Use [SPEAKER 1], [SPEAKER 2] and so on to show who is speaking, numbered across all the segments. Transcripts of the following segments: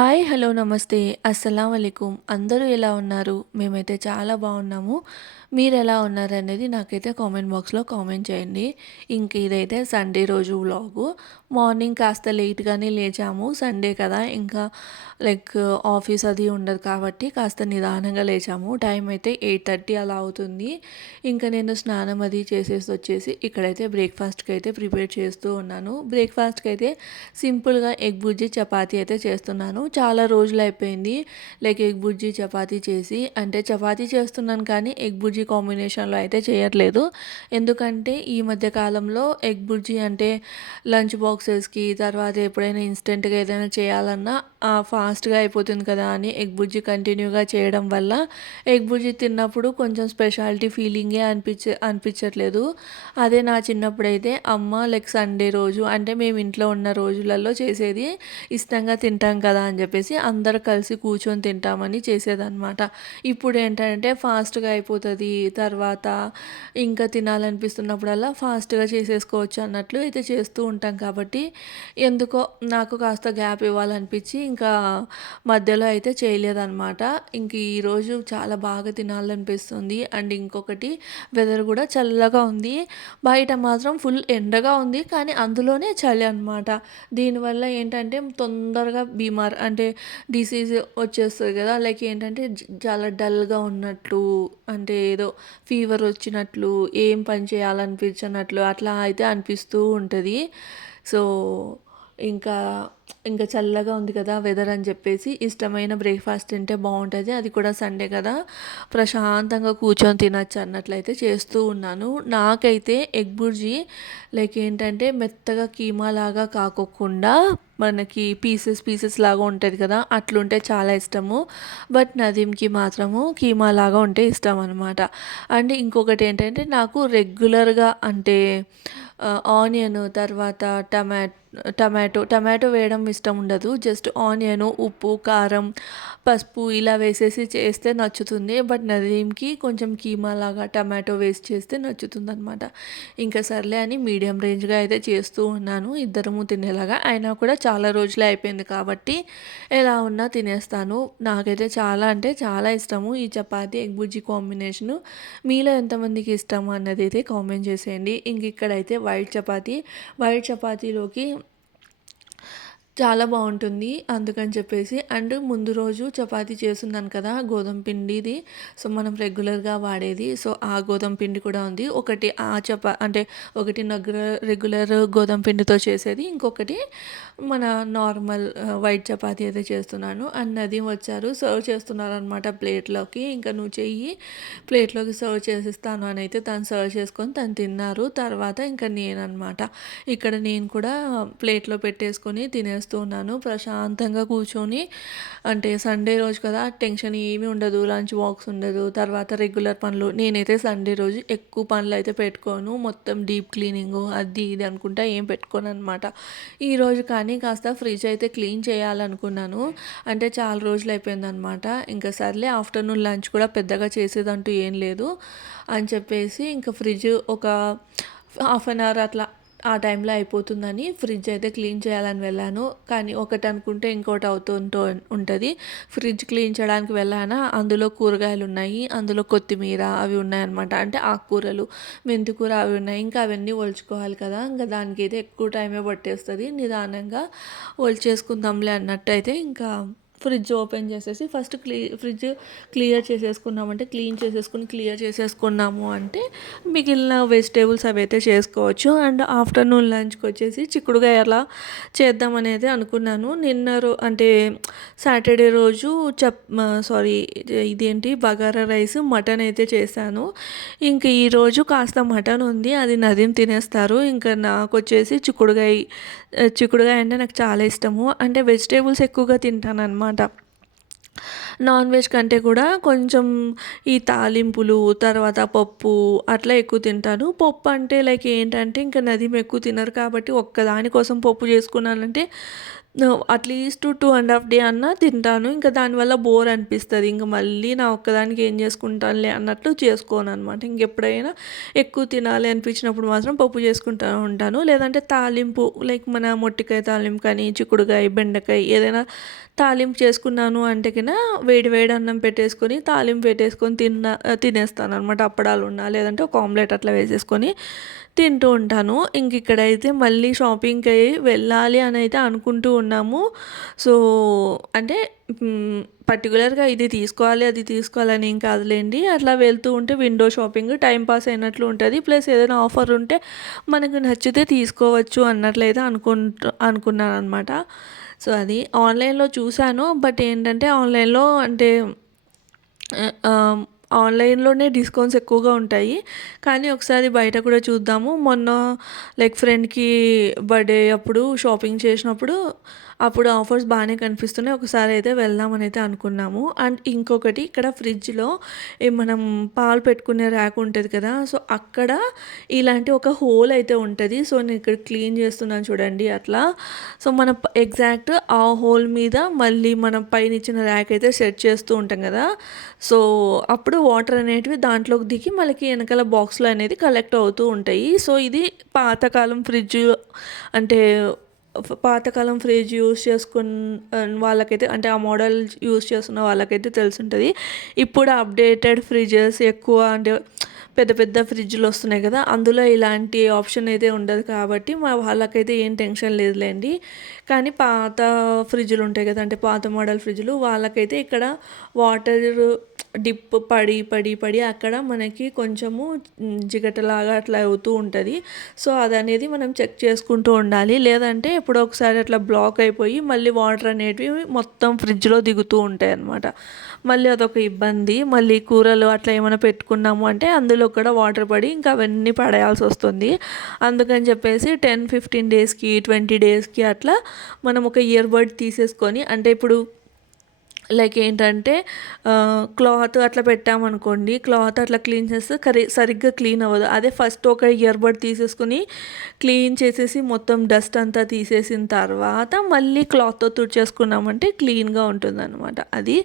[SPEAKER 1] Hi hello నమస్తే. అస్సలం అయికుం అందరూ ఎలా ఉన్నారు? మేమైతే చాలా బాగున్నాము. మీరు ఎలా ఉన్నారు అనేది నాకైతే కామెంట్ బాక్స్లో కామెంట్ చేయండి. ఇంక ఇదైతే సండే రోజు వ్లాగు. మార్నింగ్ కాస్త లేట్గానే లేచాము. సండే కదా ఇంకా లైక్ ఆఫీస్ అది ఉండదు కాబట్టి కాస్త నిదానంగా లేచాము. టైం అయితే ఎయిట్ థర్టీ అలా అవుతుంది. ఇంకా నేను స్నానం అది చేసేసి వచ్చేసి ఇక్కడైతే బ్రేక్ఫాస్ట్కి అయితే ప్రిపేర్ చేస్తూ ఉన్నాను. బ్రేక్ఫాస్ట్కి అయితే సింపుల్గా ఎగ్ బుజ్జి చపాతీ అయితే చేస్తున్నాను. చాలా రోజులు అయిపోయింది. లైక్ ఎగ్ బుజ్జి చపాతీ చేసి అంటే చపాతీ చేస్తున్నాను కానీ ఎగ్ బుజ్జి కాంబినేషన్లో అయితే చేయట్లేదు. ఎందుకంటే ఈ మధ్య కాలంలో ఎగ్ బుర్జీ అంటే లంచ్ బాక్సెస్కి తర్వాత ఎప్పుడైనా ఇన్స్టెంట్గా ఏదైనా చేయాలన్నా ఫాస్ట్గా అయిపోతుంది కదా అని ఎగ్ బుర్జీ కంటిన్యూగా చేయడం వల్ల ఎగ్ బుర్జీ తిన్నప్పుడు కొంచెం స్పెషాలిటీ ఫీలింగే అనిపించ అనిపించట్లేదు. అదే నా చిన్నప్పుడైతే అమ్మ లైక్ సండే రోజు అంటే మేము ఇంట్లో ఉన్న రోజులలో చేసేది ఇష్టంగా తింటాం కదా అని చెప్పేసి అందరు కలిసి కూర్చొని తింటామని చేసేదన్నమాట. ఇప్పుడు ఏంటంటే ఫాస్ట్గా అయిపోతుంది. తర్వాత ఇంకా తినాలనిపిస్తున్నప్పుడల్లా ఫాస్ట్గా చేసేసుకోవచ్చు అన్నట్లు అయితే చేస్తూ ఉంటాం కాబట్టి ఎందుకో నాకు కాస్త గ్యాప్ ఇవ్వాలనిపించి ఇంకా మధ్యలో అయితే చేయలేదన్నమాట. ఇంక ఈరోజు చాలా బాగా తినాలనిపిస్తుంది. అండ్ ఇంకొకటి వెదర్ కూడా చల్లగా ఉంది. బయట మాత్రం ఫుల్ ఎండగా ఉంది. కానీ అందులోనే చలి అనమాట దీనివల్ల ఏంటంటే తొందరగా బీమార్ అంటే డిసీజ్ వచ్చేస్తుంది కదా లైక్ ఏంటంటే చాలా డల్గా ఉన్నట్లు అంటే ఏదో ఫీవర్ వచ్చినట్లు ఏం పని చేయాలనిపించినట్లు అట్లా అయితే అనిపిస్తూ ఉంటుంది. సో ఇంకా ఇంకా చల్లగా ఉంది కదా వెదర్ అని చెప్పేసి ఇష్టమైన బ్రేక్ఫాస్ట్ తింటే బాగుంటుంది. అది కూడా సండే కదా. ప్రశాంతంగా కూర్చొని తినచ్చు అన్నట్లయితే చేస్తూ ఉన్నాను. నాకైతే ఎగ్ బుర్జీ లైక్ ఏంటంటే మెత్తగా కీమా లాగా కాకోకుండా మనకి పీసెస్ పీసెస్ లాగా ఉంటుంది కదా అట్లుంటే చాలా ఇష్టము. బట్ నదీంకి మాత్రము కీమా లాగా ఉంటే ఇష్టం అనమాట అండ్ ఇంకొకటి ఏంటంటే నాకు రెగ్యులర్గా అంటే ఆనియన్ తర్వాత టమాటో టమాటో టమాటో వేయడం ఇష్టం ఉండదు. జస్ట్ ఆనియన్ ఉప్పు కారం పసుపు ఇలా వేసేసి చేస్తే నచ్చుతుంది. బట్ నదీంకి కొంచెం కీమా లాగా టమాటో వేస్ట్ చేస్తే నచ్చుతుంది అనమాట ఇంకా సర్లే అని మీడియం రేంజ్గా అయితే చేస్తూ ఉన్నాను. ఇద్దరము తినేలాగా అయినా కూడా చాలా రోజులే అయిపోయింది కాబట్టి ఎలా ఉన్నా తినేస్తాను. నాకైతే చాలా అంటే చాలా ఇష్టము. ఈ చపాతి ఎగ్ బుజ్జి కాంబినేషను మీలో ఎంతమందికి ఇష్టము అన్నది అయితే కామెంట్ చేసేయండి. ఇంక ఇక్కడైతే వైట్ చపాతి. వైట్ చపాతీలోకి చాలా బాగుంటుంది అందుకని చెప్పేసి. అండ్ ముందు రోజు చపాతీ చేస్తున్నాను కదా గోధుమ పిండిది. సో మనం రెగ్యులర్గా వాడేది. సో ఆ గోధుమ పిండి కూడా ఉంది. ఒకటి ఆ చపా అంటే ఒకటి నగ్ర రెగ్యులర్ గోధుమ పిండితో చేసేది. ఇంకొకటి మన నార్మల్ వైట్ చపాతీ అయితే చేస్తున్నాను. అండ్ నది వచ్చారు. సర్వ్ చేస్తున్నారు అనమాట ప్లేట్లోకి. ఇంకా నువ్వు చెయ్యి. ప్లేట్లోకి సర్వ్ చేసిస్తాను అని అయితే తను సర్వ్ చేసుకొని తను తిన్నారు. తర్వాత ఇంకా నేను అనమాట ఇక్కడ నేను కూడా ప్లేట్లో పెట్టేసుకొని తినేస్తాను చేస్తూ ఉన్నాను. ప్రశాంతంగా కూర్చొని అంటే సండే రోజు కదా టెన్షన్ ఏమీ ఉండదు లంచ్ బాక్స్ ఉండదు. తర్వాత రెగ్యులర్ పనులు. నేనైతే సండే రోజు ఎక్కువ పనులు అయితే పెట్టుకోను. మొత్తం డీప్ క్లీనింగ్ అది ఇది అనుకుంటా ఏం పెట్టుకోను అనమాట ఈరోజు కానీ కాస్త ఫ్రిడ్జ్ అయితే క్లీన్ చేయాలనుకున్నాను. అంటే చాలా రోజులు అయిపోయిందనమాట ఇంకా సర్లే ఆఫ్టర్నూన్ లంచ్ కూడా పెద్దగా చేసేదంటూ ఏం లేదు. అని చెప్పేసి ఇంకా ఫ్రిడ్జ్ ఒక హాఫ్ అన్ అవర్ అట్లా ఆ టైంలో అయిపోతుందని ఫ్రిడ్జ్ అయితే క్లీన్ చేయాలని వెళ్ళాను. కానీ ఒకటి అనుకుంటే ఇంకోటి అవుతుంటూ ఉంటుంది. ఫ్రిడ్జ్ క్లీన్ చేయడానికి వెళ్ళానా? అందులో కూరగాయలు ఉన్నాయి. అందులో కొత్తిమీర అవి ఉన్నాయన్నమాట. అంటే ఆకుకూరలు మెంతికూర అవి ఉన్నాయి. ఇంకా అవన్నీ ఒలుచుకోవాలి కదా. ఇంకా దానికి అయితే ఎక్కువ టైమే పట్టేస్తుంది. నిదానంగా ఒలిచేసుకుందాంలే అన్నట్టు అయితే ఇంకా ఫ్రిడ్జ్ ఓపెన్ చేసేసి ఫస్ట్ క్లీ ఫ్రిడ్జ్ క్లియర్ చేసేసుకున్నామంటే క్లీన్ చేసేసుకుని క్లియర్ చేసేసుకున్నాము అంటే మిగిలిన వెజిటేబుల్స్ అవి అయితే చేసుకోవచ్చు. అండ్ ఆఫ్టర్నూన్ లంచ్కి వచ్చేసి చిక్కుడుగా ఎలా చేద్దామనేది అనుకున్నాను. నిన్న రో అంటే సాటర్డే రోజు చప్ సారీ ఇదేంటి బగారా రైస్ మటన్ అయితే చేశాను. ఇంక ఈరోజు కాస్త మటన్ ఉంది అది నదీం తినేస్తారు. ఇంకా నాకు వచ్చేసి చిక్కుడుగాయ చిక్కుడుగాయ అంటే నాకు చాలా ఇష్టము. అంటే వెజిటేబుల్స్ ఎక్కువగా తింటాను అనమాట అనమాట నాన్ వెజ్ కంటే కూడా కొంచెం ఈ తాలింపులు తర్వాత పప్పు అట్లా ఎక్కువ తింటాను. పప్పు అంటే లైక్ ఏంటంటే ఇంకా నదీం ఎక్కువ తినరు కాబట్టి ఒక్కదానికోసం పప్పు చేసుకున్నానంటే at least two and half day అన్నా తింటాను. ఇంకా దానివల్ల బోర్ అనిపిస్తుంది. ఇంకా మళ్ళీ నా ఒక్కదానికి ఏం చేసుకుంటానులే అన్నట్లు చేసుకోను అనమాట ఇంకెప్పుడైనా ఎక్కువ తినాలి అనిపించినప్పుడు మాత్రం పప్పు చేసుకుంటూ ఉంటాను. లేదంటే తాలింపు లైక్ మన మొట్టికాయ తాలింపు కానీ చిక్కుడుకాయ బెండకాయ ఏదైనా తాలింపు చేసుకున్నాను అంటే కినా వేడి వేడి అన్నం పెట్టేసుకొని తాలింపు పెట్టేసుకొని తిన్న తినేస్తాను అనమాట అప్పడాలు ఉన్నా లేదంటే ఒక ఆమ్లెట్ అట్లా వేసేసుకొని తింటూ ఉంటాను. ఇంక ఇక్కడైతే మళ్ళీ షాపింగ్కి వెళ్ళాలి అని అయితే అనుకుంటూ ఉన్నాము. సో అంటే పర్టికులర్గా ఇది తీసుకోవాలి అది తీసుకోవాలని ఏం కాదులేండి. అట్లా వెళ్తూ ఉంటే విండో షాపింగ్ టైం పాస్ అయినట్లు ఉంటుంది. ప్లస్ ఏదైనా ఆఫర్ ఉంటే మనకు నచ్చితే తీసుకోవచ్చు అన్నట్లయితే అనుకుంటు అనుకున్నాను అనమాట సో అది ఆన్లైన్లో చూశాను. బట్ ఏంటంటే ఆన్లైన్లో అంటే ఆన్లైన్లోనే డిస్కౌంట్స్ ఎక్కువగా ఉంటాయి. కానీ ఒకసారి బయట కూడా చూద్దాము. మొన్న లైక్ ఫ్రెండ్కి బర్త్డే అప్పుడు షాపింగ్ చేసినప్పుడు అప్పుడు ఆఫర్స్ బాగానే కనిపిస్తున్నాయి. ఒకసారి అయితే వెళ్దామని అయితే అనుకున్నాము. అండ్ ఇంకొకటి ఇక్కడ ఫ్రిడ్జ్లో మనం పాలు పెట్టుకునే ర్యాక్ ఉంటుంది కదా సో అక్కడ ఇలాంటి ఒక హోల్ అయితే ఉంటుంది. సో నేను ఇక్కడ క్లీన్ చేస్తున్నాను చూడండి అట్లా. సో మనం ఎగ్జాక్ట్ ఆ హోల్ మీద మళ్ళీ మనం పైన ఇచ్చిన ర్యాక్ అయితే సెట్ చేస్తూ ఉంటాం కదా. సో అప్పుడు వాటర్ అనేటివి దాంట్లోకి దిగి మనకి వెనకాల బాక్స్లో అనేది కలెక్ట్ అవుతూ ఉంటాయి. సో ఇది పాతకాలం ఫ్రిడ్జ్ అంటే పాతకాలం ఫ్రిడ్జ్ యూస్ చేసుకున్న వాళ్ళకైతే అంటే ఆ మోడల్ యూస్ చేస్తున్న వాళ్ళకైతే తెలుసుంటుంది. ఇప్పుడు అప్డేటెడ్ ఫ్రిడ్జెస్ ఎక్కువ అంటే పెద్ద పెద్ద ఫ్రిడ్జ్లు వస్తున్నాయి కదా అందులో ఇలాంటి ఆప్షన్ అయితే ఉండదు కాబట్టి మా వాళ్ళకైతే ఏం టెన్షన్ లేదులేండి. కానీ పాత ఫ్రిడ్జ్లు ఉంటాయి కదా అంటే పాత మోడల్ ఫ్రిడ్జ్లు వాళ్ళకైతే ఇక్కడ వాటర్ డిప్ పడి పడి పడి అక్కడ మనకి కొంచెము జిగటలాగా అట్లా అవుతూ ఉంటుంది. సో అది అనేది మనం చెక్ చేసుకుంటూ ఉండాలి. లేదంటే ఎప్పుడో ఒకసారి అట్లా బ్లాక్ అయిపోయి మళ్ళీ వాటర్ అనేటివి మొత్తం ఫ్రిడ్జ్లో దిగుతూ ఉంటాయి అన్నమాట. మళ్ళీ అదొక ఇబ్బంది. మళ్ళీ కూరలు అట్లా ఏమైనా పెట్టుకున్నాము అంటే అందులో కూడా వాటర్ పడి ఇంకా అవన్నీ పడేయాల్సి వస్తుంది. అందుకని చెప్పేసి టెన్ ఫిఫ్టీన్ డేస్కి ట్వంటీ డేస్కి అట్లా మనం ఒక ఇయర్ బడ్ తీసేసుకొని అంటే ఇప్పుడు లైక్ ఏంటంటే క్లాత్ అట్లా పెట్టామనుకోండి క్లాత్ అట్లా క్లీన్ చేస్తే కరీ సరిగ్గా క్లీన్ అవ్వదు. అదే ఫస్ట్ ఒక ఇయర్బడ్ తీసేసుకుని క్లీన్ చేసేసి మొత్తం డస్ట్ అంతా తీసేసిన తర్వాత మళ్ళీ క్లాత్తో తుడిచేసుకున్నామంటే క్లీన్గా ఉంటుంది అనమాట అది.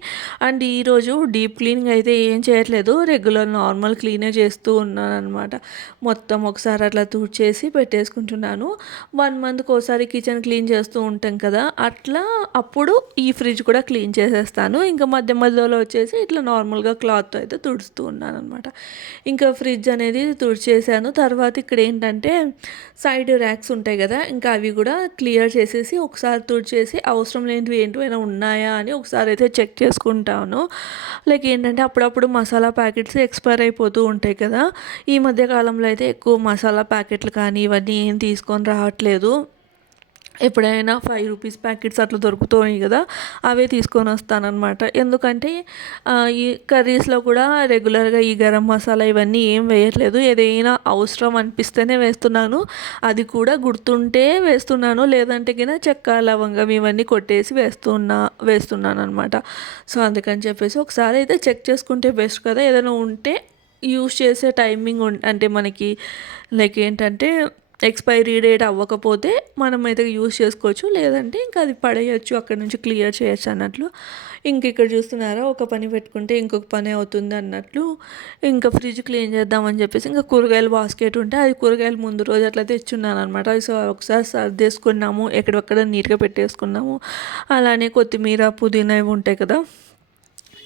[SPEAKER 1] అండ్ ఈరోజు డీప్ క్లీనింగ్ అయితే ఏం చేయట్లేదు. రెగ్యులర్ నార్మల్ క్లీనే చేస్తూ ఉన్నాను అనమాట మొత్తం ఒకసారి అట్లా తుడిచేసి పెట్టేసుకుంటున్నాను. వన్ మంత్కి ఒకసారి కిచెన్ క్లీన్ చేస్తూ ఉంటాం కదా అట్లా అప్పుడు ఈ ఫ్రిడ్జ్ కూడా క్లీన్ చేసేస్తాను. చేస్తాను. ఇంకా మధ్య మధ్యలో వచ్చేసి ఇట్లా నార్మల్గా క్లాత్తో అయితే తుడుస్తూ ఉన్నాను అనమాట ఇంకా ఫ్రిడ్జ్ అనేది తుడిచేసాను. తర్వాత ఇక్కడ ఏంటంటే సైడ్ ర్యాక్స్ ఉంటాయి కదా ఇంకా అవి కూడా క్లియర్ చేసేసి ఒకసారి తుడిచేసి అవసరం లేనివి ఏంటివైనా ఉన్నాయా అని ఒకసారి అయితే చెక్ చేసుకుంటాను. లైక్ ఏంటంటే అప్పుడప్పుడు మసాలా ప్యాకెట్స్ ఎక్స్పైర్ అయిపోతూ ఉంటాయి కదా ఈ మధ్య కాలంలో అయితే ఎక్కువ మసాలా ప్యాకెట్లు కానీ ఇవన్నీ ఏం తీసుకొని రావట్లేదు. ఎప్పుడైనా ఫైవ్ రూపీస్ ప్యాకెట్స్ అట్లా దొరుకుతాయి కదా అవే తీసుకొని వస్తానమాట ఎందుకంటే ఈ కర్రీస్లో కూడా రెగ్యులర్గా ఈ గరం మసాలా ఇవన్నీ ఏం వేయట్లేదు. ఏదైనా అవసరం అనిపిస్తేనే వేస్తున్నాను. అది కూడా గుర్తుంటే వేస్తున్నాను. లేదంటే కింద చెక్క లవంగం ఇవన్నీ కొట్టేసి వేస్తున్నా వేస్తున్నాను అనమాట సో అందుకని చెప్పేసి ఒకసారి అయితే చెక్ చేసుకుంటే బెస్ట్ కదా. ఏదైనా ఉంటే యూస్ చేసే టైమింగ్ అంటే మనకి లైక్ ఏంటంటే ఎక్స్పైరీ డేట్ అవ్వకపోతే మనం అయితే యూస్ చేసుకోవచ్చు. లేదంటే ఇంకా అది పడేయచ్చు అక్కడ నుంచి క్లియర్ చేయొచ్చు అన్నట్లు. ఇంక ఇక్కడ చూస్తున్నారా ఒక పని పెట్టుకుంటే ఇంకొక పని అవుతుంది అన్నట్లు. ఇంకా ఫ్రిడ్జ్ క్లీన్ చేద్దామని చెప్పేసి ఇంకా కూరగాయలు బాస్కెట్ ఉంటే అది కూరగాయలు ముందు రోజు అట్లా తెచ్చున్నాను అనమాట సో ఒకసారి సర్దేసుకున్నాము ఎక్కడెక్కడ నీట్గా పెట్టేసుకున్నాము. అలానే కొత్తిమీర పుదీనా ఇవి ఉంటాయి కదా.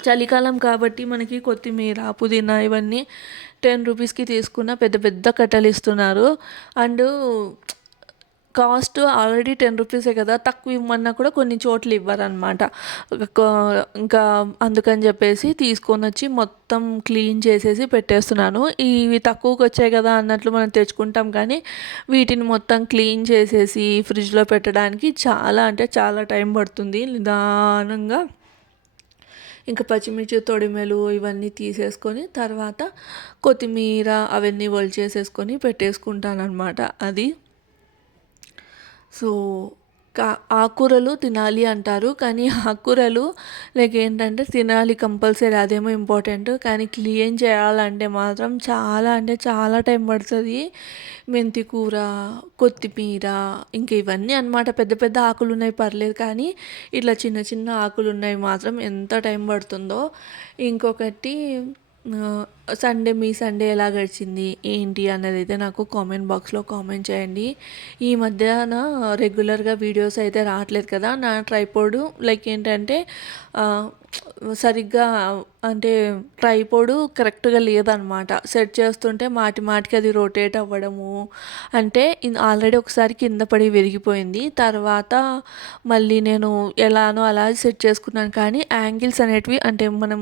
[SPEAKER 1] చలికాలం కాబట్టి మనకి కొత్తిమీర పుదీనా ఇవన్నీ టెన్ రూపీస్కి తీసుకున్న పెద్ద పెద్ద కట్టలు ఇస్తున్నారు. అండ్ కాస్ట్ ఆల్రెడీ టెన్ రూపీసే కదా తక్కువ ఇవ్వమన్నా కూడా కొన్ని చోట్ల ఇవ్వరనమాట ఇంకా అందుకని చెప్పేసి తీసుకొని వచ్చి మొత్తం క్లీన్ చేసేసి పెట్టేస్తున్నాను. ఇవి తక్కువకి వచ్చాయి కదా అన్నట్లు మనం తెచ్చుకుంటాం కానీ వీటిని మొత్తం క్లీన్ చేసేసి ఫ్రిడ్జ్లో పెట్టడానికి చాలా అంటే చాలా టైం పడుతుంది. నిదానంగా ఇంకా పచ్చిమిర్చి తొడిమెలు ఇవన్నీ తీసేసుకొని తర్వాత కొత్తిమీర అవన్నీ వలిచేసేసుకొని పెట్టేసుకుంటాను అనమాట అది. సో ఆకుకూరలు తినాలి అంటారు. కానీ ఆకుకూరలు లైక్ ఏంటంటే తినాలి కంపల్సరీ అదేమో ఇంపార్టెంట్. కానీ క్లీన్ చేయాలంటే మాత్రం చాలా అంటే చాలా టైం పడుతుంది. మెంతి కూర కొత్తిమీర ఇంక ఇవన్నీ అనమాట పెద్ద పెద్ద ఆకులు ఉన్నాయి పర్లేదు. కానీ ఇట్లా చిన్న చిన్న ఆకులు ఉన్నాయి మాత్రం ఎంత టైం పడుతుందో. ఇంకొకటి సండే మీ సండే ఎలా గడిచింది? ఏంటి? అన్నది అయితే నాకు కామెంట్ బాక్స్లో కామెంట్ చేయండి. ఈ మధ్యన రెగ్యులర్గా వీడియోస్ అయితే రావట్లేదు కదా? నా ట్రైపోడు లైక్ ఏంటంటే సరిగ్గా అంటే ట్రైపోడు కరెక్ట్గా లేదనమాట. సెట్ చేస్తుంటే మాటి మాటికి అది రొటేట్ అవ్వడము. అంటే ఆల్రెడీ ఒకసారి కింద పడి విరిగిపోయింది. తర్వాత మళ్ళీ నేను ఎలానో అలా సెట్ చేసుకున్నాను. కానీ యాంగిల్స్ అనేటివి అంటే మనం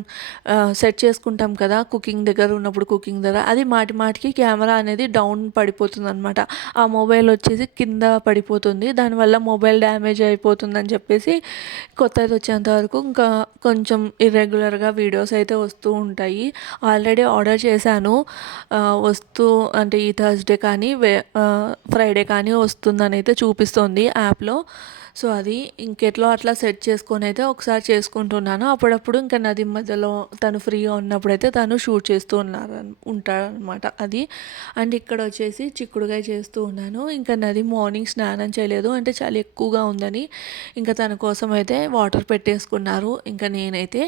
[SPEAKER 1] సెట్ చేసుకుంటాం కదా కుకింగ్ దగ్గర దగ్గర ఉన్నప్పుడు కుకింగ్ దగ్గర అది మాటి మాటికి కెమెరా అనేది డౌన్ పడిపోతుంది అనమాట ఆ మొబైల్ వచ్చేసి కింద పడిపోతుంది. దానివల్ల మొబైల్ డ్యామేజ్ అయిపోతుందని చెప్పేసి కొత్తది వచ్చేంత వరకు ఇంకా కొంచెం ఇర్రెగ్యులర్గా వీడియోస్ అయితే వస్తూ ఉంటాయి. ఆల్రెడీ ఆర్డర్ చేశాను. వస్తూ అంటే ఈ థర్స్డే కానీ వే ఫ్రైడే కానీ వస్తుందని అయితే చూపిస్తుంది యాప్లో. సో అది ఇంకెట్లో అట్లా సెట్ చేసుకొని అయితే ఒకసారి చేసుకుంటున్నాను. అప్పుడప్పుడు ఇంకా నది మధ్యలో తను ఫ్రీగా ఉన్నప్పుడు అయితే తను షూట్ చేస్తూ ఉన్నారు ఉంటారనమాట అది. అండ్ ఇక్కడ వచ్చేసి చిక్కుడుగాయ చేస్తూ ఉన్నాను. ఇంకా నది మార్నింగ్ స్నానం చేయలేదు. అంటే చాలా ఎక్కువగా ఉందని ఇంకా తన కోసం అయితే వాటర్ పెట్టేసుకున్నారు. ఇంకా నేనైతే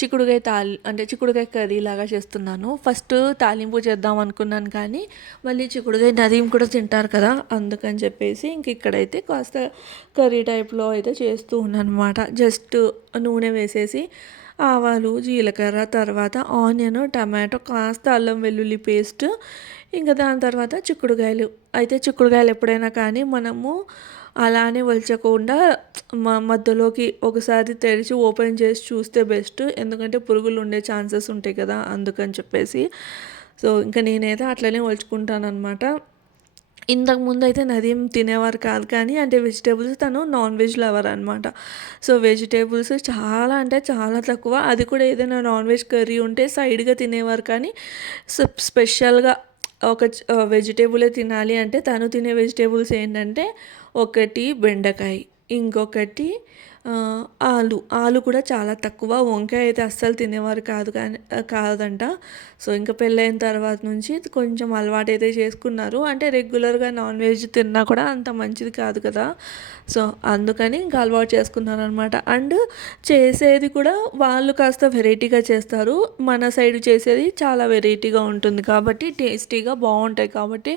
[SPEAKER 1] చిక్కుడుగాయ తాలి అంటే చిక్కుడుగాయ కర్రీ లాగా చేస్తున్నాను. ఫస్ట్ తాలింపు చేద్దాం అనుకున్నాను కానీ మళ్ళీ చిక్కుడుగాయ నదీం కూడా తింటారు కదా అందుకని చెప్పేసి ఇంక ఇక్కడైతే కాస్త కర్రీ టైప్లో అయితే చేస్తూ ఉన్నాను అనమాట జస్ట్ నూనె వేసేసి ఆవాలు జీలకర్ర తర్వాత ఆనియన్ టమాటో కాస్త అల్లం వెల్లుల్లి పేస్ట్ ఇంకా దాని తర్వాత చిక్కుడుకాయలు. అయితే చిక్కుడుకాయలు ఎప్పుడైనా కానీ మనము అలానే వలచకుండా మ మధ్యలోకి ఒకసారి తెరిచి ఓపెన్ చేసి చూస్తే బెస్ట్. ఎందుకంటే పురుగులు ఉండే ఛాన్సెస్ ఉంటాయి కదా అందుకని చెప్పేసి. సో ఇంకా నేనైతే అట్లనే వలుచుకుంటాను అనమాట ఇంతకు ముందు అయితే నదీం తినేవారు కాదు కానీ అంటే వెజిటేబుల్స్ తను నాన్ వెజ్ లవర్ అనమాట సో వెజిటేబుల్స్ చాలా అంటే చాలా తక్కువ. అది కూడా ఏదైనా నాన్ వెజ్ కర్రీ ఉంటే సైడ్గా తినేవారు కానీ స్పెషల్గా ఒక వెజిటేబులే తినాలి అంటే తను తినే వెజిటేబుల్స్ ఏంటంటే ఒకటి బెండకాయ ఇంకొకటి ఆలు. ఆలు కూడా చాలా తక్కువ. వంకాయ అయితే అస్సలు తినేవారు కాదు కానీ కాదంట. సో ఇంకా పెళ్ళైన తర్వాత నుంచి కొంచెం అలవాటు అయితే చేసుకున్నారు. అంటే రెగ్యులర్గా నాన్ వెజ్ తిన్నా కూడా అంత మంచిది కాదు కదా. సో అందుకని ఇంకా అలవాటు చేసుకున్నారు అనమాట అండ్ చేసేది కూడా వాళ్ళు కాస్త వెరైటీగా చేస్తారు. మన సైడ్ చేసేది చాలా వెరైటీగా ఉంటుంది కాబట్టి టేస్టీగా బాగుంటాయి కాబట్టి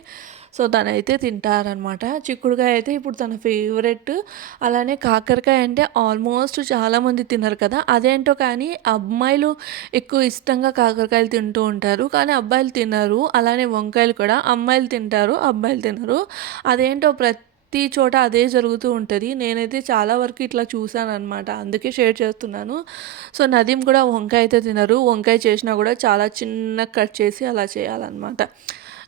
[SPEAKER 1] సో తనైతే తింటారనమాట చిక్కుడుకాయ అయితే ఇప్పుడు తన ఫేవరెట్. అలానే కాకరకాయ అంటే ఆల్మోస్ట్ చాలామంది తినరు కదా. అదేంటో కానీ అమ్మాయిలు ఎక్కువ ఇష్టంగా కాకరకాయలు తింటూ ఉంటారు. కానీ అబ్బాయిలు తినరు. అలానే వంకాయలు కూడా అమ్మాయిలు తింటారు అబ్బాయిలు తినరు. అదేంటో ప్రతి ప్రతి చోట అదే జరుగుతూ ఉంటుంది. నేనైతే చాలా వరకు ఇట్లా చూసాను అనమాట అందుకే షేర్ చేస్తున్నాను. సో నదీం కూడా వంకాయ అయితే తినరు. వంకాయ చేసినా కూడా చాలా చిన్న కట్ చేసి అలా చేయాలన్నమాట.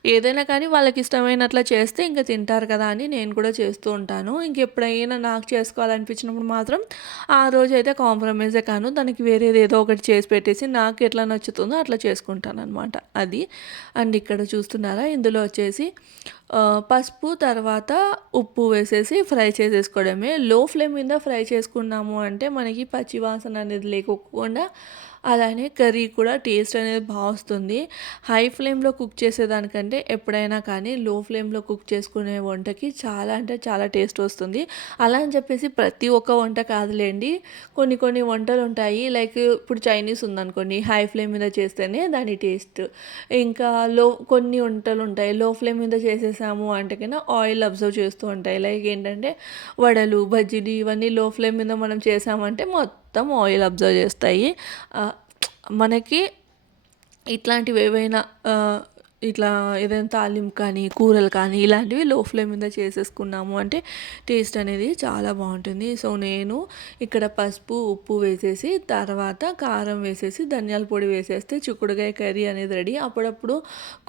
[SPEAKER 1] ఏదైనా కానీ వాళ్ళకి ఇష్టమైనట్లా చేస్తే ఇంకా తింటారు కదా అని నేను కూడా చేస్తూ ఉంటాను. ఇంకెప్పుడైనా నాకు చేసుకోవాలనిపించినప్పుడు మాత్రం ఆ రోజు అయితే కాంప్రమైజే కాను. దానికి వేరేది ఏదో ఒకటి చేసి పెట్టేసి నాకు ఎట్లా నచ్చుతుందో అట్లా చేసుకుంటాను అనమాట అది. అండ్ ఇక్కడ చూస్తున్నారా? ఇందులో వచ్చేసి పసుపు తర్వాత ఉప్పు వేసేసి ఫ్రై చేసేసుకోవడమే. లో ఫ్లేమ్ మీద ఫ్రై చేసుకున్నాము అంటే మనకి పచ్చి వాసన అనేది లేకోకుండా అలానే కర్రీ కూడా టేస్ట్ అనేది బాగా వస్తుంది. హై ఫ్లేమ్లో కుక్ చేసేదానికంటే ఎప్పుడైనా కానీ లో ఫ్లేమ్లో కుక్ చేసుకునే వంటకి చాలా అంటే చాలా టేస్ట్ వస్తుంది. అలా అని చెప్పేసి ప్రతి ఒక్క వంట కాదులేండి. కొన్ని కొన్ని వంటలు ఉంటాయి. లైక్ ఇప్పుడు చైనీస్ ఉందనుకోండి. హై ఫ్లేమ్ మీద చేస్తేనే దాని టేస్ట్. ఇంకా లో కొన్ని వంటలు ఉంటాయి. లో ఫ్లేమ్ మీద చేసాము అంటే కన్నా ఆయిల్ అబ్జర్వ్ చేస్తూ ఉంటాయి. లైక్ ఏంటంటే వడలు బజ్జీలు ఇవన్నీ లో ఫ్లేమ్ మీద మనం చేసామంటే మొత్తం ఆయిల్ అబ్జర్వ్ చేస్తాయి. మనకి ఇట్లాంటివి ఏవైనా ఇట్లా ఏదైనా తాలింపు కానీ కూరలు కానీ ఇలాంటివి లో ఫ్లేమ్ మీద చేసేసుకున్నాము. అంటే టేస్ట్ అనేది చాలా బాగుంటుంది. సో నేను ఇక్కడ పసుపు ఉప్పు వేసేసి తర్వాత కారం వేసేసి ధనియాల పొడి వేసేస్తే చిక్కుడుకాయ కర్రీ అనేది రెడీ. అప్పుడప్పుడు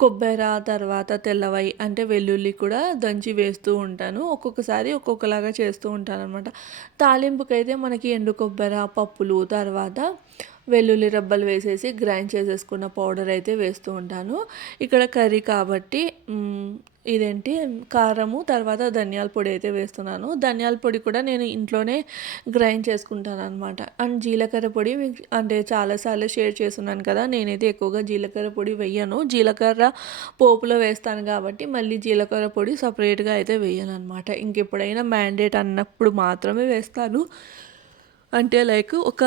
[SPEAKER 1] కొబ్బరి తర్వాత తెల్లవై అంటే వెల్లుల్లి కూడా దంచి వేస్తూ ఉంటాను. ఒక్కొక్కసారి ఒక్కొక్కలాగా చేస్తూ ఉంటాను అనమాట తాలింపుకైతే మనకి ఎండు కొబ్బరి పప్పులు తర్వాత వెల్లుల్లి రబ్బలు వేసేసి గ్రైండ్ చేసేసుకున్న పౌడర్ అయితే వేస్తూ ఉంటాను. ఇక్కడ కర్రీ కాబట్టి ఇదేంటి? కారము తర్వాత ధనియాల పొడి అయితే వేస్తున్నాను. ధనియాల పొడి కూడా నేను ఇంట్లోనే గ్రైండ్ చేసుకుంటాను అనమాట అండ్ జీలకర్ర పొడి అంటే చాలాసార్లు షేర్ చేస్తున్నాను కదా నేనైతే ఎక్కువగా జీలకర్ర పొడి వేయను. జీలకర్ర పోపులో వేస్తాను కాబట్టి మళ్ళీ జీలకర్ర పొడి సపరేట్గా అయితే వేయను అనమాట ఇంకెప్పుడైనా మ్యాండేట్ అన్నప్పుడు మాత్రమే వేస్తాను. అంటే లైక్ ఒక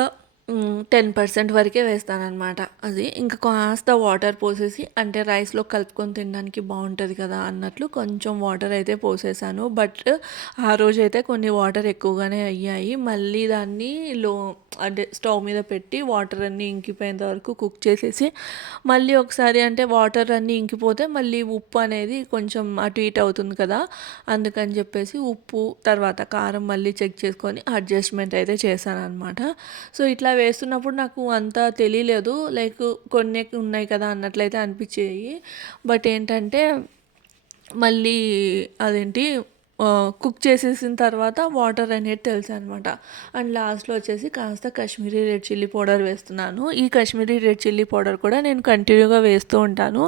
[SPEAKER 1] టెన్ పర్సెంట్ వరకే వేస్తాననమాట. అది ఇంకా కాస్త వాటర్ పోసేసి అంటే రైస్‌లో కలుపుకొని తినడానికి బాగుంటుంది కదా! అన్నట్లు కొంచెం వాటర్ అయితే పోసేసాను. బట్ ఆ రోజైతే కొన్ని వాటర్ ఎక్కువగానే అయ్యాయి. మళ్ళీ దాన్ని లో అంటే స్టవ్ మీద పెట్టి వాటర్ అన్నీ ఇంకిపోయేంత వరకు కుక్ చేసేసి మళ్ళీ ఒకసారి అంటే వాటర్ అన్నీ ఇంకిపోతే మళ్ళీ ఉప్పు అనేది కొంచెం అటు ఇటు అవుతుంది కదా! అందుకని చెప్పేసి ఉప్పు తర్వాత కారం మళ్ళీ చెక్ చేసుకొని అడ్జస్ట్‌మెంట్ అయితే చేశాననమాట. సో, ఇట్లా వేస్తున్నప్పుడు నాకు అంత తెలియలేదు. లైక్ కొన్ని ఉన్నాయి కదా! అన్నట్లయితే అనిపించేవి బట్ ఏంటంటే మళ్ళీ అదేంటి కుక్ చేసేసిన తర్వాత వాటర్ అనేది తెలుసనమాట. అండ్ లాస్ట్‌లో వచ్చేసి కాస్త కాశ్మీరీ రెడ్ చిల్లీ పౌడర్ వేస్తున్నాను. ఈ కాశ్మీరీ రెడ్ చిల్లీ పౌడర్ కూడా నేను కంటిన్యూగా వేస్తూ ఉంటాను.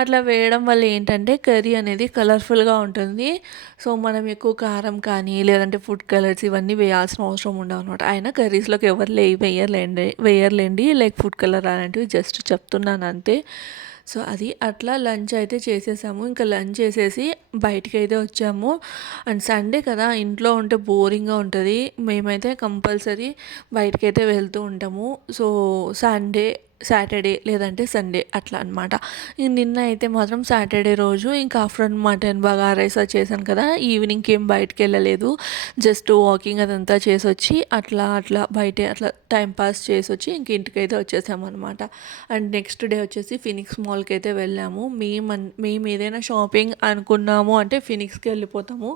[SPEAKER 1] అట్లా వేయడం వల్ల ఏంటంటే కర్రీ అనేది కలర్‌ఫుల్‌గా ఉంటుంది. సో, మనం ఎక్కువ కారం కానీ లేదంటే ఫుడ్ కలర్స్ ఇవన్నీ వేయాల్సిన అవసరం ఉండవు అనమాట ఆయన కర్రీస్‌లోకి ఎవరు లే వేయర్లేండి వేయర్లేండి లైక్ ఫుడ్ కలర్ అలాంటివి జస్ట్ చెప్తున్నాను అంతే. సో, అది అట్లా లంచ్ అయితే చేసేసాము. ఇంకా లంచ్ చేసేసి బయటికి అయితే వచ్చాము. అండ్ సండే కదా! ఇంట్లో ఉంటే బోరింగ్‌గా ఉంటుంది మేమైతే కంపల్సరీ బయటికైతే వెళ్తూ ఉంటాము. సో, సండే, సాటర్డే లేదంటే సండే అట్లా అనమాట. నిన్న అయితే మాత్రం సాటర్డే రోజు ఇంకా ఆఫ్టర్‌నూన్ మటన్ బాగా రైస్ చేశాను కదా! ఈవినింగ్‌కి ఏం బయటికెళ్ళలేదు. జస్ట్ వాకింగ్ అదంతా చేసి వచ్చి అట్లా అట్లా బయటే అట్లా టైం పాస్ వచ్చి ఇంక ఇంటికైతే వచ్చేసామనమాట. అండ్ నెక్స్ట్ డే వచ్చేసి ఫినిక్స్ మాల్‌కి అయితే వెళ్ళాము. మేము మేము ఏదైనా షాపింగ్ వెళ్ళిపోతాము అంటే ఫినిక్స్‌కి వెళ్ళిపోతాము.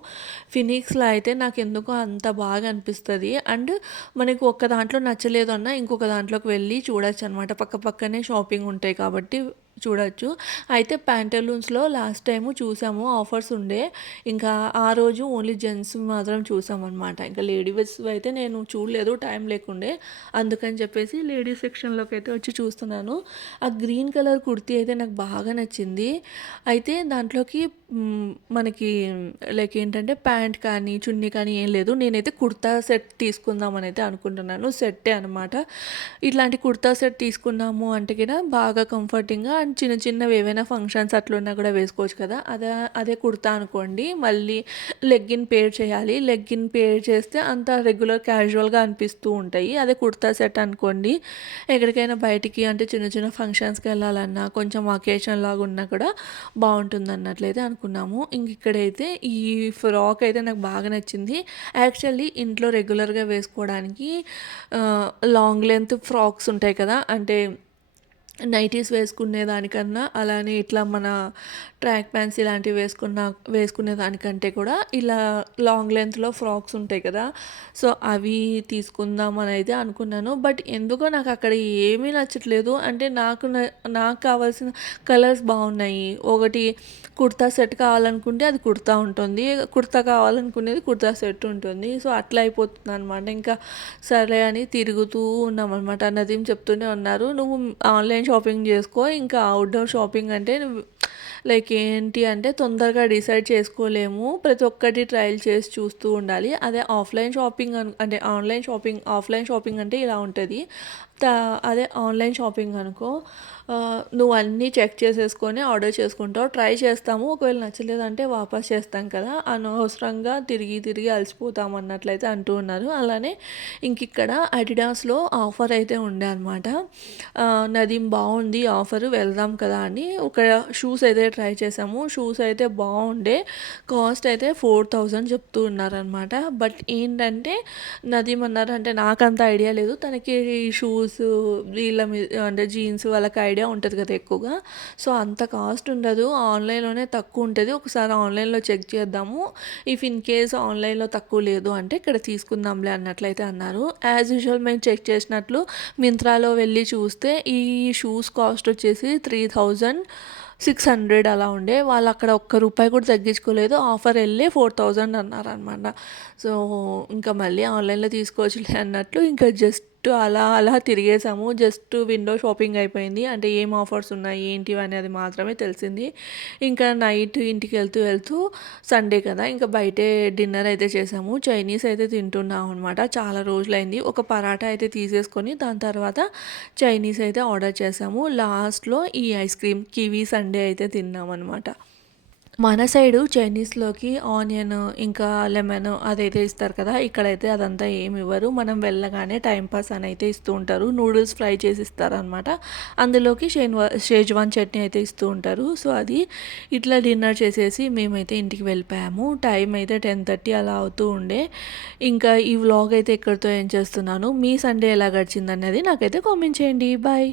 [SPEAKER 1] ఫినిక్స్‌లో అయితే నాకు ఎందుకో అంత బాగా అనిపిస్తుంది అండ్ మనకు ఒక్క దాంట్లో నచ్చలేదు అన్నా ఇంకొక దాంట్లోకి వెళ్ళి చూడొచ్చనమాట. పక్క పక్కనే షాపింగ్ ఉంటాయి కాబట్టి చూడొచ్చు. అయితే ప్యాంటలూన్స్‌లో లాస్ట్ టైము చూసాము ఆఫర్స్ ఉండే. ఇంకా ఆ రోజు ఓన్లీ జెంట్స్ మాత్రం చూసామనమాట. ఇంకా లేడీస్ అయితే నేను చూడలేదు టైం లేకుండే. అందుకని చెప్పేసి లేడీస్ సెక్షన్‌లోకి అయితే వచ్చి చూస్తున్నాను. ఆ గ్రీన్ కలర్ కుర్తీ అయితే నాకు బాగా నచ్చింది. అయితే దాంట్లోకి మనకి లైక్ ఏంటంటే ప్యాంట్ కానీ, చున్నీ కానీ ఏం లేదు. నేనైతే కుర్తా సెట్ తీసుకుందామని అయితే అనుకుంటున్నాను. సెట్టే అనమాట. ఇట్లాంటి కుర్తా సెట్ తీసుకున్నాము అంటే గిన బాగా కంఫర్టింగ్‌గా అండ్ చిన్న చిన్నవి ఏవైనా ఫంక్షన్స్ అట్లున్నా కూడా వేసుకోవచ్చు కదా! అదే అదే కుర్తా అనుకోండి. మళ్ళీ లెగ్గిన్ పేర్ చేయాలి. లెగ్గిన్ పేర్ చేస్తే అంత రెగ్యులర్ క్యాజువల్‌గా అనిపిస్తూ ఉంటాయి. అదే కుర్తా సెట్ అనుకోండి. ఎక్కడికైనా బయటికి అంటే చిన్న చిన్న ఫంక్షన్స్‌కి వెళ్ళాలన్నా కొంచెం అకేషన్ లాగా ఉన్నా కూడా బాగుంటుంది బావుంటుందన్నట్లయితే అనుకున్నాము. ఇంక ఇక్కడైతే ఈ ఫ్రాక్ అయితే నాకు బాగా నచ్చింది. యాక్చువల్లీ ఇంట్లో రెగ్యులర్‌గా వేసుకోవడానికి లాంగ్ లెంత్ ఫ్రాక్స్ ఉంటాయి కదా! అంటే నైటీస్ వేసుకునే దానికన్నా అలానే ఇట్లా మన ట్రాక్ ప్యాంట్స్ ఇలాంటివి వేసుకున్న వేసుకునే దానికంటే కూడా ఇలా లాంగ్ లెంత్‌లో ఫ్రాక్స్ ఉంటాయి కదా! సో, అవి తీసుకుందామని అయితే అనుకున్నాను. బట్ ఎందుకో నాకు అక్కడ ఏమీ నచ్చట్లేదు. అంటే నాకు న నాకు కావాల్సిన కలర్స్ బాగున్నాయి. ఒకటి కుర్తా సెట్ కావాలనుకుంటే అది కుర్తా ఉంటుంది. కుర్తా కావాలనుకునేది కుర్తా సెట్ ఉంటుంది. సో, అట్లా అయిపోతుంది అనమాట ఇంకా సరే అని తిరుగుతూ ఉన్నామన్నమాట నదీం చెప్తూనే ఉన్నారు. "నువ్వు ఆన్‌లైన్ షాపింగ్ చేసుకో. ఇంకా అవుట్‌డోర్ షాపింగ్ అంటే లైక్ ఏంటి అంటే తొందరగా డిసైడ్ చేసుకోలేము. ప్రతి ఒక్కటి ట్రయల్ చేసి చూస్తూ ఉండాలి. అదే ఆఫ్‌లైన్ షాపింగ్ అను అంటే ఆన్‌లైన్ షాపింగ్ ఆఫ్‌లైన్ షాపింగ్ అంటే ఇలా ఉంటుంది త అదే ఆన్‌లైన్ షాపింగ్ అనుకో నువ్వు అన్నీ చెక్ చేసేసుకొని ఆర్డర్ చేసుకుంటావు. ట్రై చేస్తాము. ఒకవేళ నచ్చలేదంటే వాపస్ చేస్తాం కదా! అనవసరంగా తిరిగి తిరిగి అలసిపోతాం అన్నట్లయితే అంటూ ఉన్నారు. అలానే ఇంకిక్కడ అడిడాస్‌లో ఆఫర్ అయితే ఉండే అనమాట. ఆహ్, బాగుంది ఆఫర్ వెళ్దాం కదా! అని ఒక షూస్ అయితే ట్రై చేసాము. షూస్ అయితే బాగుండే కాస్ట్ అయితే 4000 చెప్తూ ఉన్నారనమాట. బట్ ఏంటంటే నదీమ్ అన్నారు అంటే నాకంత ఐడియా లేదు. తనకి షూస్ వీళ్ళ మీ అంటే జీన్స్ వాళ్ళకి ఐడియా ఉంటుంది కదా ఎక్కువగా. సో, అంత కాస్ట్ ఉండదు. ఆన్‌లైన్‌లోనే తక్కువ ఉంటుంది ఒకసారి ఆన్‌లైన్‌లో చెక్ చేద్దాము. ఇఫ్ ఇన్ కేస్ ఆన్‌లైన్‌లో తక్కువ లేదు అంటే ఇక్కడ తీసుకుందాంలే అన్నట్లయితే అన్నారు. యాజ్ యూజువల్ మేము చెక్ చేసినట్లు మింత్రాలో వెళ్ళి చూస్తే ఈ షూస్ కాస్ట్ వచ్చేసి త్రీ థౌజండ్ 3600 అలా ఉండే. వాళ్ళు అక్కడ ఒక్క రూపాయి కూడా తగ్గించుకోలేదు. ఆఫర్ ఎళ్ళి 4000 అన్నారనమాట. సో, ఇంకా మళ్ళీ ఆన్‌లైన్‌లో తీసుకోవచ్చులే అన్నట్లు ఇంకా జస్ట్ అలా అలా తిరిగేసాము. జస్ట్ విండో షాపింగ్ అయిపోయింది. అంటే ఏం ఆఫర్స్ ఉన్నాయి ఏంటివి అనేది మాత్రమే తెలిసింది. ఇంకా నైట్ ఇంటికి వెళ్తూ వెళ్తూ సండే కదా! ఇంకా బయటే డిన్నర్ అయితే చేసాము. చైనీస్ అయితే తింటున్నాం అనమాట. చాలా రోజులైంది. ఒక పరాటా అయితే తీసేసుకొని దాని తర్వాత చైనీస్ అయితే ఆర్డర్ చేసాము. లాస్ట్‌లో ఈ ఐస్ క్రీమ్ కివీ సండే అయితే తిన్నామనమాట. మన సైడు చైనీస్‌లోకి ఆనియన్, ఇంకా లెమన్ అదైతే ఇస్తారు కదా! ఇక్కడైతే అదంతా ఏమి ఇవ్వరు. మనం వెళ్ళగానే టైంపాస్ అని అయితే ఇస్తూ ఉంటారు. నూడిల్స్ ఫ్రై చేసి ఇస్తారనమాట. అందులోకి షేన్వా షేజ్వాన్ చట్నీ అయితే ఇస్తూ ఉంటారు. సో, అది ఇట్లా డిన్నర్ చేసేసి మేమైతే ఇంటికి వెళ్ళిపోయాము. టైం అయితే 10:30 అలా అవుతూ ఉండే. ఇంకా ఈ వ్లాగ్ అయితే ఇక్కడితో ఏం చేస్తున్నాను. మీ సండే ఎలా గడిచిందనేది నాకైతే కామెంట్ చేయండి. బాయ్.